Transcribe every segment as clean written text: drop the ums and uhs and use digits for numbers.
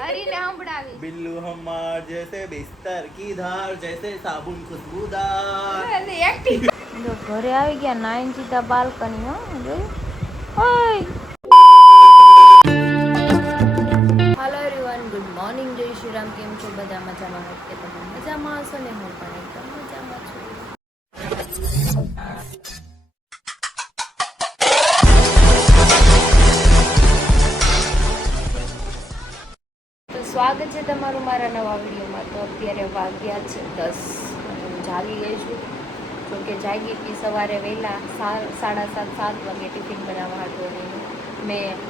હરીને સંભળાવી बिल्लू हमार जैसे बिस्तर की धार जैसे साबुन खुशबूदार એટલે એક્ટિંગ જો ઘરે આવી ગયા નાઈન સીધા બાલ્કની હો જોઈ ઓય હેલો એવરીવન ગુડ મોર્નિંગ જય શ્રી રામ કેમ છો બધા મજામાં હોય કે તમે મજામાં હશો ને હું પણ એકદમ મજામાં છું સ્વાગત છે તમારું મારા નવા વિડીયોમાં તો અત્યારે વાગ્યા છે 10 અને હું જાગી ગઈ છું તો કે જાગી હતી સવારે વહેલા 7:30 વાગે ટિફિન બનાવવા હતું અને મેં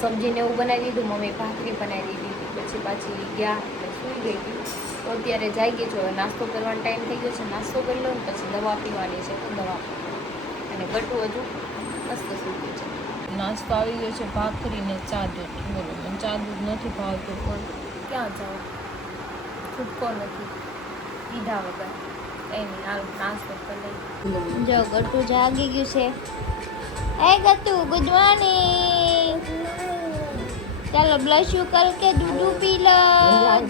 સબ્જીને એવું બનાવી દીધું મમ્મી ભાખરી બનાવી દીધી પછી પાછી ગયા એટલે સૂઈ ગઈ હતી તો અત્યારે જાગી છું હવે નાસ્તો કરવાનો ટાઈમ થઈ ગયો છે નાસ્તો કરી લઉં પછી દવા પીવાની છે તો દવા અને ગટું હજુ મસ્ત સૂઈ છે નાસ્તો આવી ગયો છે ભાખરી ને ચા દૂધ બોલો મને ચા દૂધ નથી ભાવતું પણ ક્યાં જાઉં છૂટકો નથી પીધા વગર કંઈ નહીં હાલ નાસ્તો કરી લઈ જો ગટુ જાગી ગયું છે એ ગટુ ગુડ મોર્નિંગ ચાલો બ્લશ કરકે દૂધ પી લો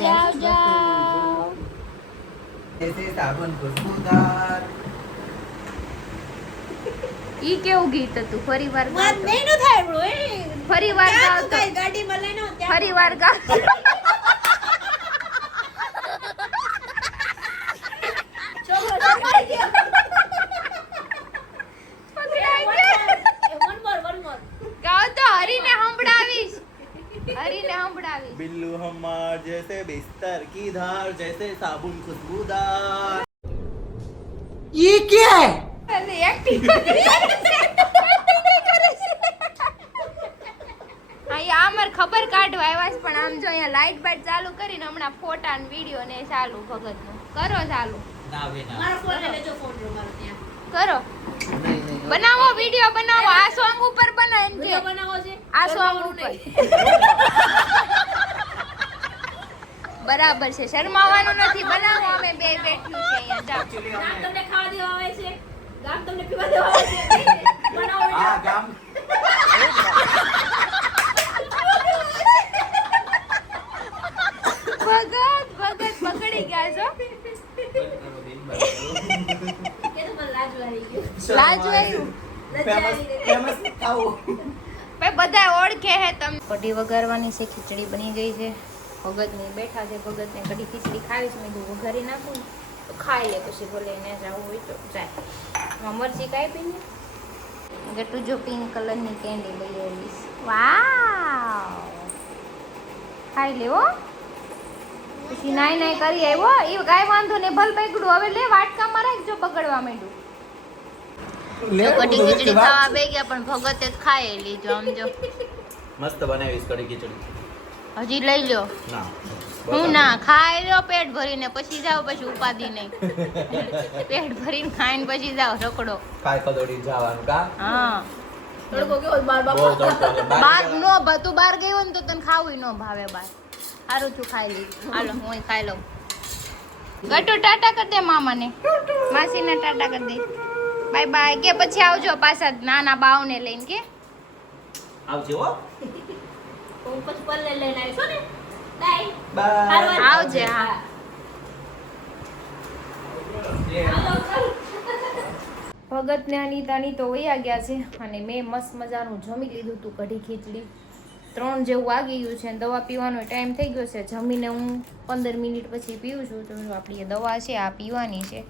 જાઓ જાઓ जैसे साबुन खुशबूदार ઈ કેવું ગીત હતું ફરીવાર વાત નહીં નો થાય બ્રો એ ફરીવાર ગાવ તો કઈ ગાડી માં લઈને આવ ત્યાં ફરીવાર ગાવ છોકરો પકડાઈ ગયો વન મોર ગાવ તો હરીને સંભળાવીશ बिल्लू हमार जैसे बिस्तर की धार जैसे साबुन खुशबूदार ये क्या है અને એક્ટિંગ અહીંયા આમર ખબર કાઢવા આવ્યા છે પણ આમ જો અહીંયા લાઈટ બાઈટ ચાલુ કરીને હમણાં ફોટા ને વિડીયો ને ચાલુ ભગતનું કરો ચાલુ મારો ફોન લઈ લેજો ફોન રો મારો ત્યાં કરો બનાવો વિડીયો બનાવો આ સોંગ ઉપર બનાવ એમ વિડિયો બનાવો છે આ સોંગ ઉપર બરાબર છે શરમાવાનું નથી બનાવો અમે બે બેઠ્યું છે અહીંયા જાઓ ગામ તમને ખાવા દેવા આવે છે ગામ તમને પીવા દેવા આવે છે બનાવો हाँ गाम ભગત પકડી ગયા છો કે તો મને લાજ આવી ગયું લાજ આવ્યું લજ્જા આવી ગઈ फेमस खाओ ભાઈ બધા ઓળખે હે તમે કઢી વઘારવાની છે ખીચડી બની ગઈ છે ભગતની બેઠા છે ભગતને કઢી ખીચડી ખાવી છે મેં કીધું વઘારી નાખું તો ખાઈ લે પછી ભલે એને જવું હોય તો જાય એમાં મરચી કાપી ને ગટુ જો પિંક કલરની કેન્ડી લઈ આવીશ વાવ ખાઈ લે હો પછી નાઈ કરી આવ્યો એ કાંઈ વાંધો ને ભલ પકડું હવે લે વાટકામાં રાખજો બગડવા માંડ્યું કઢી ખીચડી ખાવા બે ગયા પણ ભગતે જ ખાઈ લીધો આમ જો मस्त बनावी इस कड़ी खिचड़ी હજી લઈ લો ना હું ના ખાઈ લો પેટ ભરીને પછી જાવ પછી ઉપાધિ નહીં પેટ ભરીને ખાઈને પછી જાવ રખડો काय कदोड़ी जावानु का હા તડકો કેવો બાર वो બાપા तो બાર નો તું બાર ગઈ હોય ને તો તને ખાવું ન ભાવે બાર સારું છું ખાઈ લીધું હાલો હું ખાઈ લઉં ગટુ ટાટા કરી દે મામાને માસીને ટાટા કરી દે બાય બાય કે પછી આવજો પાછા નાના બાવને લઈને કે आवजे हो હું પછી પલ્લે લઈને આવીશ ને બાય बाय આવજે હા ભગત ને અનિતાની તો વયા ગયા છે અને મેં મસ્ત મજાનું જમી લીધું હતું કઢી ખીચડી 3 જેવું વાગી ગયું છે દવા પીવાનો ટાઈમ થઈ ગયો છે જમીને હું 15 મિનિટ પછી પીવું છું તો આપણી દવા છે આ પીવાની છે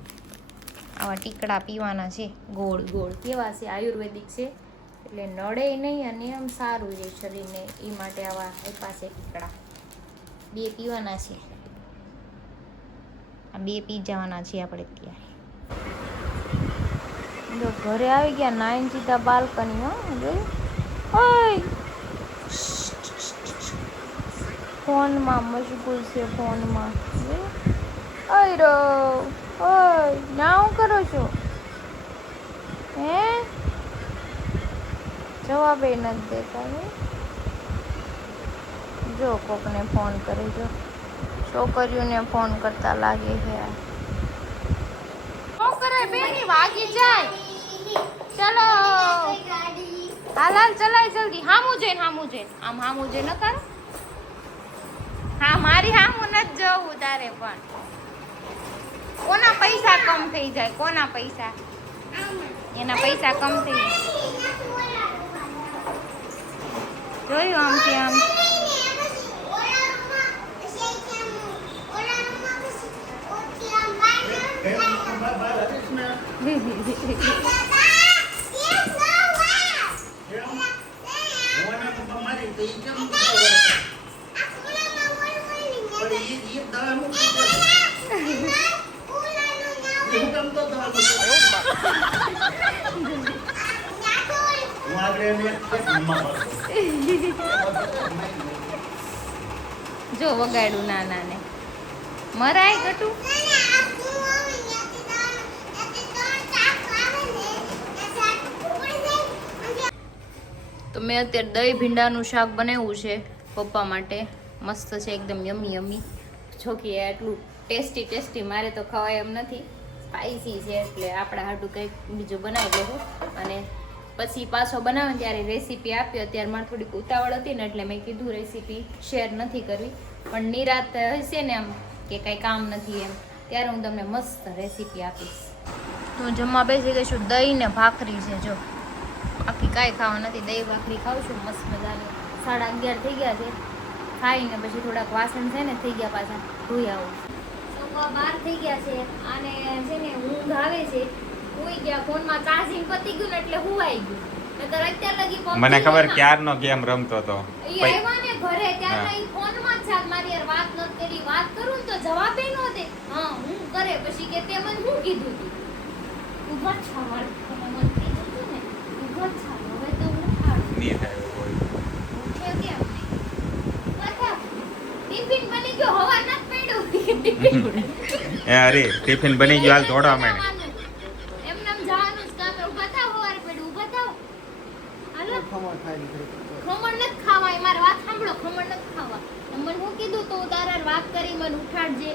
આવા ટીકડા પીવાના છે ગોળ ગોળ કેવા છે આયુર્વેદિક છે એટલે નડે નહીં અને આમ સારું રહે શરીરને એ માટે આવા આપ્યા છે ટીકડા 2 પીવાના છે આ 2 પી જવાના છે આપણે ત્યારે જો ઘરે આવી ગયા નાઈન સીધા બાલ્કની હો જોઈ ઓય ફોનમાં મશગુલ છે ફોનમાં ઓય રો ઓય ના હું કરો છો હે જવાબ એ નથી દેતા હે જો કોકને ફોન કરે જો છોકરીઓને ફોન કરતા લાગે છે શું કરે બેની વાગી જાય ચલો હાલ હાલ ચલાય જલ્દી હામું જઈને આમ હામું જઈને ન કરો હા મારી હા હું નથી જોઉં તારે પણ કોના પૈસા કમ થઈ જાય કોના પૈસા એના પૈસા કમ થઈ જાય જોયું આમથી આમ જો વગાડું નાના ને મરાય ગટું તો મેં અત્યારે દહીં ભીંડાનું શાક બનાવ્યું છે પપ્પા માટે મસ્ત છે એકદમ યમી યમી જોકે આટલું ટેસ્ટી મારે તો ખવાય એમ નથી સ્પાઈસી છે એટલે આપણા હાટું કંઈક બીજું બનાવી લેવું અને પછી પાછો બનાવે ત્યારે રેસીપી આપી અત્યારે મારે થોડીક ઉતાવળ હતી ને એટલે મેં કીધું રેસીપી શેર નથી કરવી પણ નિરાત હશે ને એમ કે કંઈ કામ નથી એમ ત્યારે હું તમને મસ્ત રેસીપી આપીશ તો જમવા બેસી ગઈ છું દહીં ને ભાખરી છે જો બાકી કાંઈ ખાવા નથી દહીં ભાખરી ખાઉં છું મસ્ત મજાની 11:30 થઈ ગયા છે ખાઈને પછી થોડાક વાસણ છે ને થઈ ગયા પાછા ધોઈ આવું તો 12 થઈ ગયા છે અને છે ને ઊંઘ આવે છે હુઈ ગયા ફોનમાં ચાર્જિંગ પતી ગયું ને એટલે હુવાઈ ગયું નકર અત્યાર લગી મને ખબર ક્યારનો ગેમ રમતો તો ઈ આવ્યા ને ઘરે ત્યારના ઈ ફોનમાં જ સાથ મારી યાર વાત નત કરી વાત કરું ને તો જવાબે નો દે હા હું કરે પછી કે તે મને શું કીધું તું ઉભા છા માર મને કીધું તું ને ઉભા છા હવે તો હું ખાડું ની થાય કોઈ ઉઠે કેમ બતા ટિફિન બની ગયો હવા નત પડ્યું એ અરે ટિફિન બની ગયો હાલ દોડવા માંડ એમનેમ જવાનું જ કામ ઉભા થાવ હવાર પડ્યું ઉભા થાવ હાલો ખમણ નથી ખાવાય મારી વાત સાંભળો ખમણ નથી ખાવા મને હું કીધું તો તારે વાત કરી મને ઉઠાડજે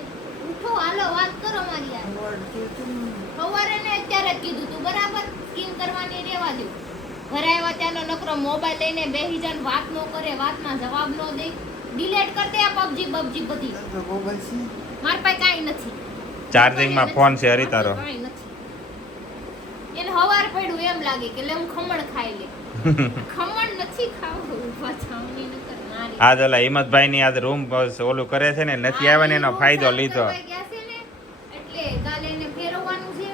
ઉઠો હાલો વાત કરો મારી યાર સવારે ને અત્યારે જ કીધું તું બરાબર સ્કીમ કરવાની રહેવા દઉં ઘરે આવ્યા ત્યાંનો નકરો મોબાઈલ લઈને બેહી જાન વાત નો કરે વાતમાં જવાબ નો દે ડિલીટ કર દે આ પબજી બધી માર પાસે કાઈ નથી ચાર્જિંગ માં ફોન છે હરી તારો કાઈ નથી એને હવાર પડ્યું એમ લાગે કે લે હું ખમણ ખાઈ લે ખમણ નથી ખાવું ઉભા છાવની ન કર મારી આજ ઓલા હિંમતભાઈ ની આજ રૂમ ઓલું કરે છે ને નથી આવ્યા ને એનો ફાયદો લીધો એટલે કાલે એને ફેરવવાનું છે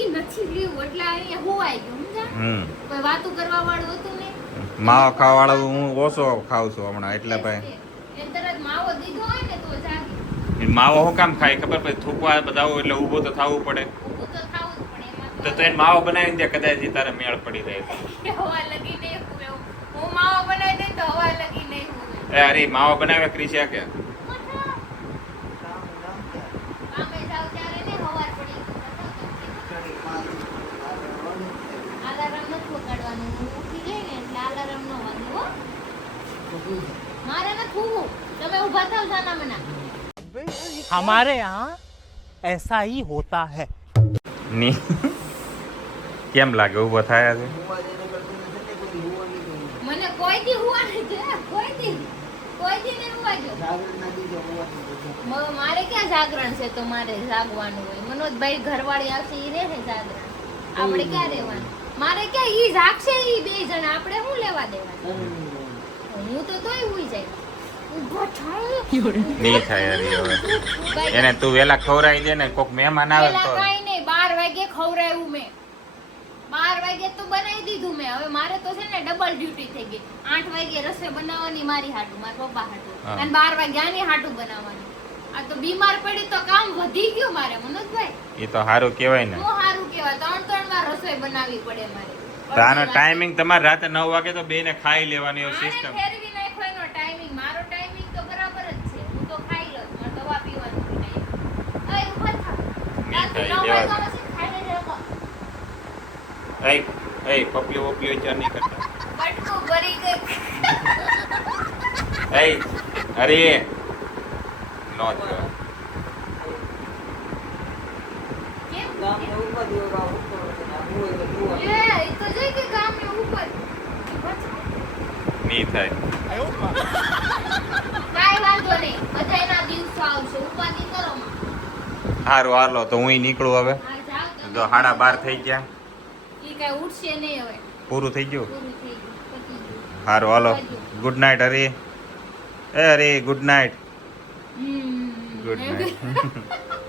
ઈ નથી લીધું એટલે અહીંયા હોવાઈ ગયું સમજા કોઈ વાતો કરવા વાળું હતું ને માવો ખાવા વાળો હું ઓછો ખાઉં છું હમણાં એટલે ભાઈ એ તરત માવો દીધો હોય ને તો જાગી માવો હું કામ ખાય ખબર પછી થૂકવા બધાવું એટલે ઊભો તો થવું પડે ઊભું તો થાવું જ પડે એમાં તો એને માવો બનાવીને દે કદાચ ઈ તારે મેળ પડી જાય હવા લગી નહીં હુવે હું માવો બનાવી દે તો હવા લગી નહીં હુવે એ અરે માવો બનાવે ક્રિશા કે કામે જાવ ત્યારે ને હવાર પડી અલાર્મ નથી વગાડવાનું હું ઉઠી ગઈ ને એટલે અલાર્મ નો વાગે હો મારે ન થવું તમે ઊભા થાવ જાના મના हमारे यहाँ ऐसा ही होता है ની કેમ લાગે ઊભો થાય છે મને કોઈ દી હુવા નથી કોઈ દી નહીં હુવા જો મારે ક્યાં જાગરણ છે તો મારે જાગવાનું હોય મનોજભાઈ ઘરવાળી આવશે ઈ રહે જાગરણ આપણે ક્યાં રહેવાનું મારે ક્યાં ઈ જાગશે ઈ બે જણ આપણે શું લેવા દેવાનું હું તો તોય હુઈ જાય ઊભો થાય ની થાય હરી હવે એને તું વેલા ખવરાઈ દે ને કોક મહેમાન આવે પેલા તો કાઈ નહીં 12 વાગે ખવરાયું મેં 12 વાગે તો બનાવી દીધું મેં હવે મારે તો છે ને ડબલ ડ્યુટી થઈ ગઈ 8 વાગે રસોઈ બનાવવાની મારી હાટુ મારા પપ્પા હાટુ અને 12 વાગ્યાની હાટુ બનાવવાની આ તો બીમાર પડી તો કામ વધી ગયું મારે મનોજભાઈ એ તો સારું કહેવાય ને બહુ સારું કહેવાય 3 વાર રસોઈ બનાવવી પડે મારે તો આનો ટાઈમિંગ તમારે રાતે 9 વાગે તો બેને ખાઈ લેવાની એવો સિસ્ટમ ફેરવી નાખો એનો ટાઈમિંગ મારો ટાઈમિંગ તો બરાબર જ છે હું તો ખાઈ લઉં મારે દવા પીવાનું ટાઈમ અય ઉભા થાવ રાતે 9 વાગ્યા પછી ખાઈને જતો એ પપલી વપલી વિચાર નહીં કરતા બટકું ભરી ગઈ એ અરે નો જો કેમ એ તો જઈ કે ગામની ઉપર ની થાય કાઈ વાંધો નહીં બધા હારું હાલો તો હું નીકળું હવે. હા જાઓ તમે. જો 12:30 થઈ ગયા. ઈ કાંઈ ઉઠશે નહીં હવે. પૂરું થઈ ગયું. પૂરું થઈ ગયું. પતી ગયું. હારું હાલો. Good night Hari. એ Hari good night. Hmm. Good night.